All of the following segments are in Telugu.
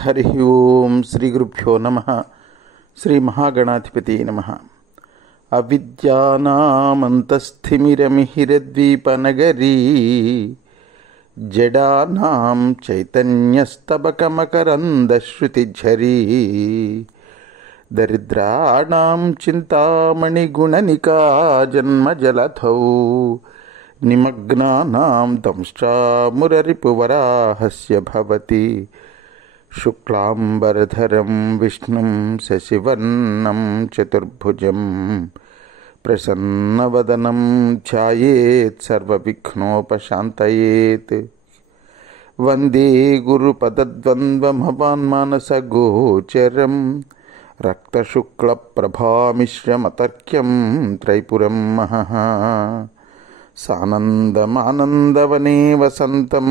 హరి ఓం శ్రీ గురుభ్యో నమ. శ్రీ మహాగణాధిపతి నమ. అవిద్యానామంతస్థిమిరమిహిరద్వీపనగరీ జడానాం చైతన్యస్తబకమకరందశ్రుతిఝరీ దరిద్రాణాం చింతామణిగుణనికా జన్మజలధౌ నిమగ్నానాం దంష్ట్రామురరిపువరాహస్య భవతి. శుక్లాంబరధరం విష్ణుం శశివర్ణం చతుర్భుజం ప్రసన్నవదనం ధ్యాయేత్ సర్వవిఘ్నోపశాంతయేత్. వందే గురుపదద్వంద్వమవాన్మానసగోచరం రక్తశుక్లప్రభామిశ్రమతర్క్యం త్రైపురం మహః. సానందమానందవనే వసంతం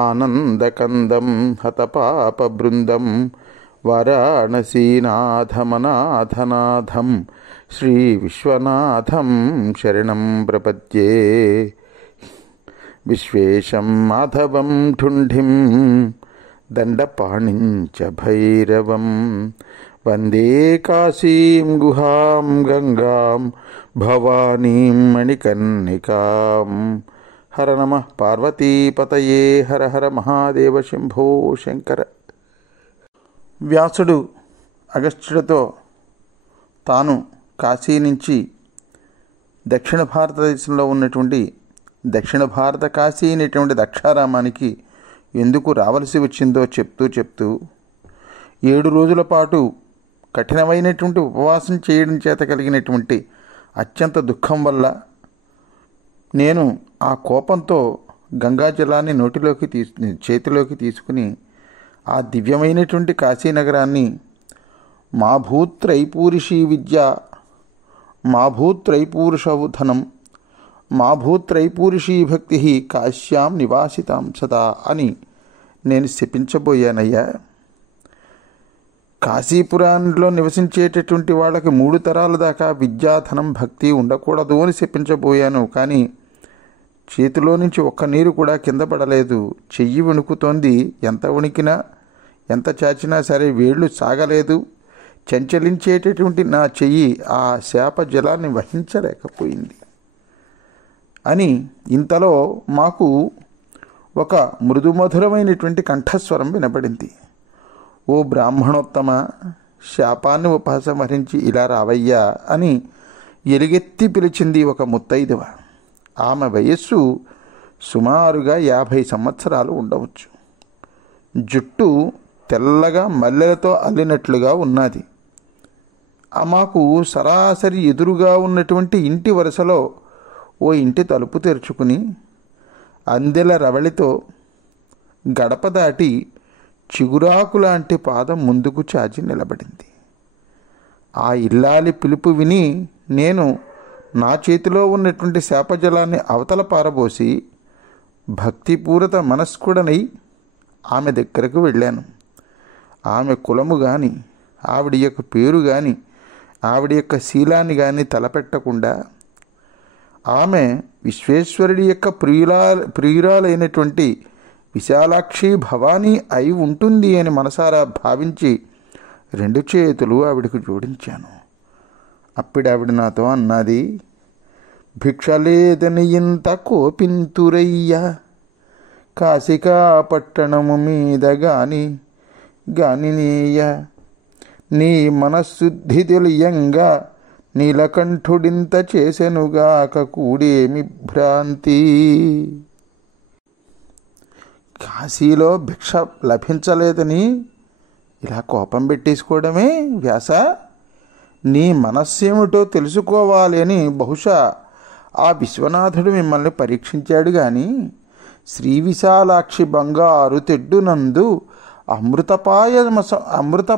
ఆనందకందం హతపాపబృందం వారాణసీనాథమనాథనాథం శ్రీ విశ్వనాథం శరణం ప్రపద్యే. విశ్వేశం మాధవం ఢుంఢిం దండపాణించ భైరవం వందే కాశీం గుహాం గంగాం భవానీం మణికర్ణికాం. హర నమ పార్వతీపతయే హర హర మహాదేవ శంభో శంకర. వ్యాసుడు అగస్త్యుడితో తాను కాశీ నుంచి దక్షిణ భారతదేశంలో ఉన్నటువంటి దక్షిణ భారత కాశీ అనేటువంటి దక్షారామానికి ఎందుకు రావలసి వచ్చిందో చెప్తూ 7 రోజుల పాటు కఠినమైనటువంటి ఉపవాసం చేయడం చేత కలిగినటువంటి అత్యంత దుఃఖం వల్ల నేను ఆ కోపంతో గంగాజలాన్ని చేతిలోకి తీసుకుని ఆ దివ్యమైనటువంటి కాశీనగరాన్ని మా భూత్రైపూరిషీ విద్య, మా భూత్రైపూరుషధనం, మా భూత్రైపూరిషీ భక్తి కాశ్యాం నివాసితాం సదా అని నేను శపించబోయానయ్యా. కాశీపురాణంలో నివసించేటటువంటి వాళ్ళకి 3 తరాల దాకా విద్యాధనం భక్తి ఉండకూడదు అని శపించబోయాను. కానీ చేతిలో నుంచి ఒక్క నీరు కూడా కింద పడలేదు. చెయ్యి వణుకుతోంది. ఎంత వణికినా ఎంత చాచినా సరే వేళ్ళు సాగలేదు. చంచలించేటటువంటి నా చెయ్యి ఆ శాప జలాన్ని వహించలేకపోయింది అని ఇంతలో మాకు ఒక మృదుమధురమైనటువంటి కంఠస్వరం వినబడింది. ఓ బ్రాహ్మణోత్తమ, శాపాన్ని ఉపసంహరించి ఇలా రావయ్యా అని ఎలుగెత్తి పిలిచింది ఒక ముత్తైదువ. ఆమె వయస్సు సుమారుగా 50 సంవత్సరాలు ఉండవచ్చు. జుట్టు తెల్లగా మల్లెలతో అల్లినట్లుగా ఉన్నది. మాకు సరాసరి ఎదురుగా ఉన్నటువంటి ఇంటి వరుసలో ఓ ఇంటి తలుపు తెరుచుకుని అందెల రవళితో గడప దాటి చిగురాకు లాంటి పాదం ముందుకు చాచి నిలబడింది. ఆ ఇల్లాలి పిలుపు విని నేను నా చేతిలో ఉన్నటువంటి శాపజలాన్ని అవతల పారబోసి భక్తిపూరిత మనస్కుడనై ఆమె దగ్గరకు వెళ్ళాను. ఆమె కులము కానీ, ఆవిడ యొక్క పేరు కానీ, ఆవిడ యొక్క శీలాన్ని కానీ తలపెట్టకుండా ఆమె విశ్వేశ్వరుడి యొక్క ప్రియురాలైనటువంటి విశాలాక్షి భవానీ అయి ఉంటుంది అని మనసారా భావించి 2 చేతులు ఆవిడకు జోడించాను. అప్పుడావిడ నాతో అన్నది, భిక్షలేదని ఇంత కోపింతురయ్యా, కాశికా పట్టణము మీద గానినీయ నీ మనశుద్ధి తెలియంగా నీలకంఠుడింత చేసెనుగాక కూడేమి భ్రాంతి. కాశీలో భిక్ష లభించలేదని ఇలా కోపం పెట్టేసుకోవడమే వ్యాస? నీ మనస్సేమిటో తెలుసుకోవాలి అని బహుశా ఆ విశ్వనాథుడు మిమ్మల్ని పరీక్షించాడు. కానీ శ్రీ విశాలాక్షి బంగారు తెడ్డునందు అమృత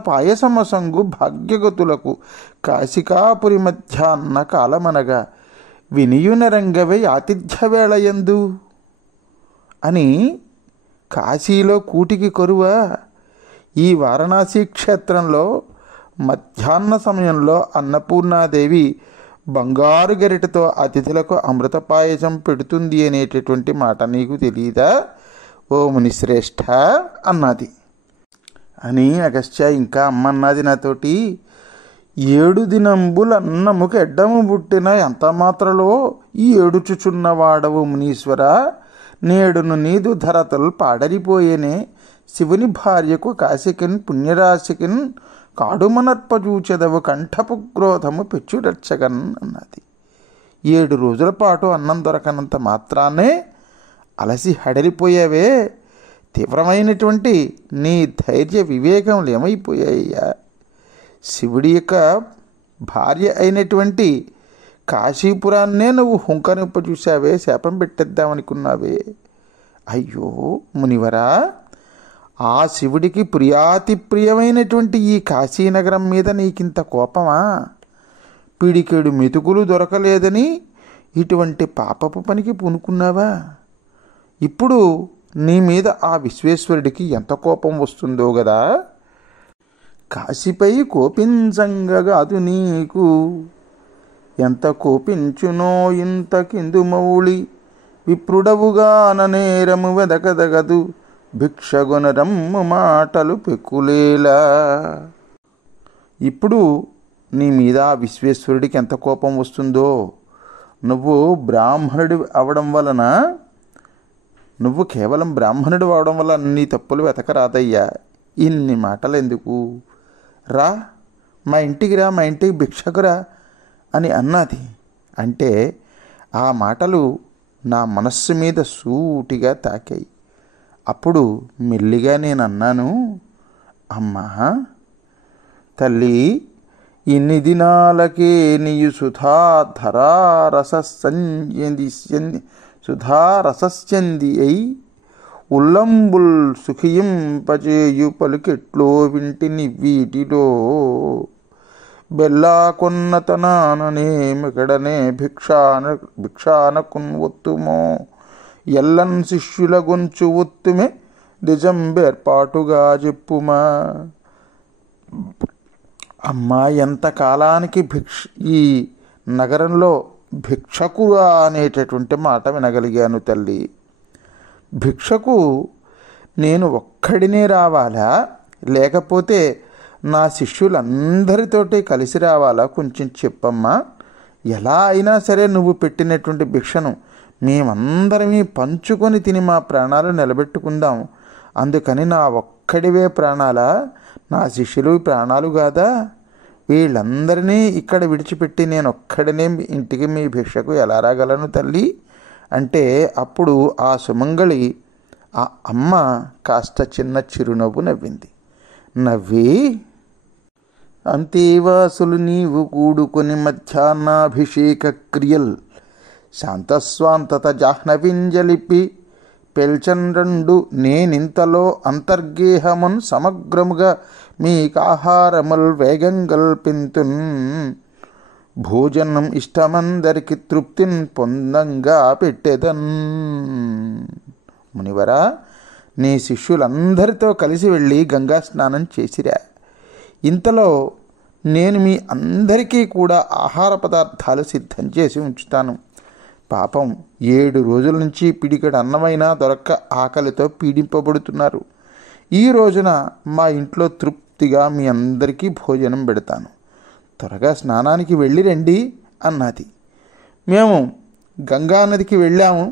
పాయసమసంగు భాగ్యగతులకు కాశికాపురి మధ్యాహ్న కాలమనగా వినియునరంగవే ఆతిథ్య వేళయందు అని కాశీలో కూటికి కొరువా? ఈ వారణాసి క్షేత్రంలో మధ్యాహ్న సమయంలో అన్నపూర్ణాదేవి బంగారు గరిటతో అతిథులకు అమృత పాయసం పెడుతుంది అనేటటువంటి మాట నీకు తెలియదా ఓ మునిశ్రేష్ఠ అన్నది. అని అగస్త్య ఇంకా అమ్మన్నది నాతోటి. 7 దినంబులన్నముకు ఎడ్డము పుట్టిన ఎంత మాత్రలో ఈ ఏడుచుచున్నవాడవు మునీశ్వర, నేడును నీదు ధరతలు పాడరిపోయేనే, శివుని భార్యకు కాశికిన్ పుణ్యరాశికిన్ కాడుమనర్పజూచెదవు కంఠపు క్రోధము పెచ్చురచ్చగన్ అన్నది. 7 రోజుల పాటు అన్నం దొరకనంత మాత్రాన్నే అలసి హడలిపోయావే, తీవ్రమైనటువంటి నీ ధైర్య వివేకములు ఏమైపోయాయ్యా? శివుడి యొక్క భార్య అయినటువంటి కాశీపురాన్నే నువ్వు హుంకనింప చూసావే, శాపం పెట్టేద్దామనుకున్నావే. అయ్యో మునివరా, ఆ శివుడికి ప్రియాతి ప్రియమైనటువంటి ఈ కాశీనగరం మీద నీకింత కోపమా? పిడికెడు మెతుకులు దొరకలేదని ఇటువంటి పాపపు పనికి పూనుకున్నావా? ఇప్పుడు నీ మీద ఆ విశ్వేశ్వరుడికి ఎంత కోపం వస్తుందో గదా. కాశీపై కోపించంగగాదు నీకు, ఎంత కోపించునో ఇంత కిందు మౌళి, విప్రుడవుగాన నేరము వెదకదగదు, భిక్షగుణరమ్ము మాటలు పెక్కులేలా. ఇప్పుడు నీ మీద విశ్వేశ్వరుడికి ఎంత కోపం వస్తుందో. నువ్వు బ్రాహ్మణుడి అవడం వలన, నువ్వు కేవలం బ్రాహ్మణుడు అవడం వల్ల అన్ని తప్పులు వెతకరాదయ్యా. ఇన్ని మాటలు ఎందుకు? రా, మా ఇంటికి రా, మా ఇంటికి భిక్షకురా అని అన్నది. అంటే ఆ మాటలు నా మనస్సు మీద సూటిగా తాకాయి. అప్పుడు మెల్లిగా నేను అన్నాను, అమ్మా తల్లి, ఇన్ని దినాలకే నీయు సుధారసస్యంది అయి ఉల్లంబుల్ సుఖింపజేయు పలుకెట్లో వింటిని వీటిలో, బెల్లా కొన్నతనాననే మికడనే భిక్షానకున్ ఒత్తుమో, ఎల్లన్ శిష్యుల గొంచు ఒత్తుమే నిజం బేర్పాటుగా చెప్పుమా. అమ్మా, ఎంతకాలానికి ఈ నగరంలో భిక్షకురా అనేటటువంటి మాట వినగలిగాను తల్లి. భిక్షకు నేను ఒక్కడినే రావాలా, లేకపోతే నా శిష్యులందరితోటి కలిసి రావాలా? కొంచెం చెప్పమ్మా. ఎలా అయినా సరే నువ్వు పెట్టినటువంటి భిక్షను మేమందరమీ పంచుకొని తిని మా ప్రాణాలు నిలబెట్టుకుందాం. అందుకని నా ఒక్కడివే ప్రాణాలా? నా శిష్యులు ప్రాణాలు కాదా? వీళ్ళందరినీ ఇక్కడ విడిచిపెట్టి నేను ఒక్కడినే ఇంటికి మీ భిక్షకు ఎలా రాగలను తల్లి అంటే, అప్పుడు ఆ సుమంగళి ఆ అమ్మ కాస్త చిన్న చిరునవ్వు నవ్వింది. నవ్వి, అంతేవాసులు నీవు కూడుకొని మధ్యాహ్నాభిషేక క్రియల్ శాంతస్వాంతత జాహ్నవింజలిపి పెల్చన్ రెండు నేనింతలో అంతర్గేహమున్ సమగ్రముగా మీకాహారముల్ వేగంగల్పింతున్, భోజనం ఇష్టమందరికి తృప్తిని పొందంగా పెట్టెదన్. మునివరా, నీ శిష్యులందరితో కలిసి వెళ్ళి గంగా స్నానం చేసిరా. ఇంతలో నేను మీ అందరికీ కూడా ఆహార పదార్థాలు సిద్ధం చేసి ఉంచుతాను. పాపం 7 రోజుల నుంచి పిడికెడు అన్నమైనా దొరక్క ఆకలితో పీడింపబడుతున్నారు. ఈ రోజున మా ఇంట్లో తృప్తిగా మీ అందరికీ భోజనం పెడతాను. త్వరగా స్నానానికి వెళ్ళి రండి అన్నది. మేము గంగానదికి వెళ్ళాము.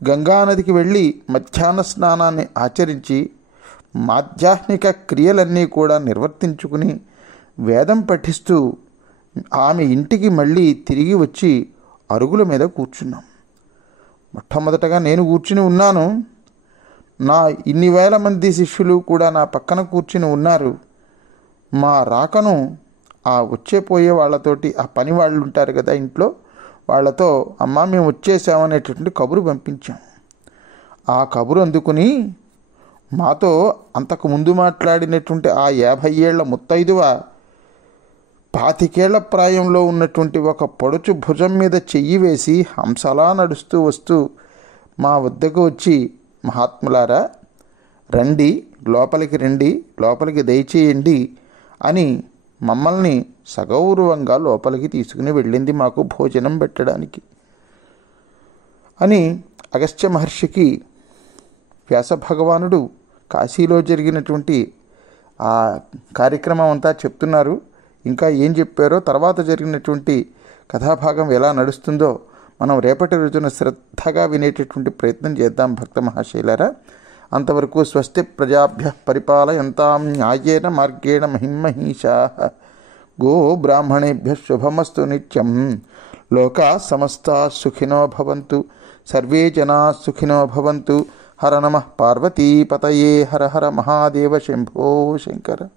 గంగానదికి వెళ్ళి మధ్యాహ్న స్నానాన్ని ఆచరించి మాధ్యాహ్నిక క్రియలన్నీ కూడా నిర్వర్తించుకుని వేదం పఠిస్తూ ఆమె ఇంటికి మళ్ళీ తిరిగి వచ్చి అరుగుల మీద కూర్చున్నాం. మొట్టమొదటగా నేను కూర్చుని ఉన్నాను. నా ఇన్ని వేల మంది శిష్యులు కూడా నా పక్కన కూర్చుని ఉన్నారు. మా రాకను ఆ వచ్చేపోయే వాళ్ళతోటి, ఆ పని వాళ్ళు ఉంటారు కదా ఇంట్లో, వాళ్ళతో అమ్మా మేము వచ్చేసామనేటటువంటి కబురు పంపించాం. ఆ కబురు అందుకుని మాతో అంతకు ముందు మాట్లాడినటువంటి ఆ 50 ఏళ్ల ముత్తైదువ 25 ఏళ్ల ప్రాయంలో ఉన్నటువంటి ఒక పొడుచు భుజం మీద చెయ్యి వేసి హంసలా నడుస్తూ వస్తూ మా వద్దకు వచ్చి, మహాత్ములారా రండి, లోపలికి రండి, లోపలికి దయచేయండి అని మమ్మల్ని సగౌరవంగా లోపలికి తీసుకుని వెళ్ళింది మాకు భోజనం పెట్టడానికి అని. అగస్త్య మహర్షికి వ్యాస భగవానుడు కాశీలో జరిగినటువంటి ఆ కార్యక్రమం అంతా చెప్తున్నారు. ఇంకా ఏం చెప్పారో, తర్వాత జరిగినటువంటి కథాభాగం ఎలా నడుస్తుందో మనం రేపటి రోజున శ్రద్ధగా వినేటటువంటి ప్రయత్నం చేద్దాం భక్త మహాశైలారా. అంతవరకు స్వస్తి ప్రజాభ్య పరిపాలయంతాం న్యాయేన మార్గేణ మహిమహీషాః. గో బ్రాహ్మణేభ్య శుభమస్తు నిత్యం. లోకా సమస్తా సుఖినో భవంతు. సర్వే జనా సుఖినో భవంతు. హర నమః పార్వతీపతయే. హర హర మహాదేవ శంభో శంకర.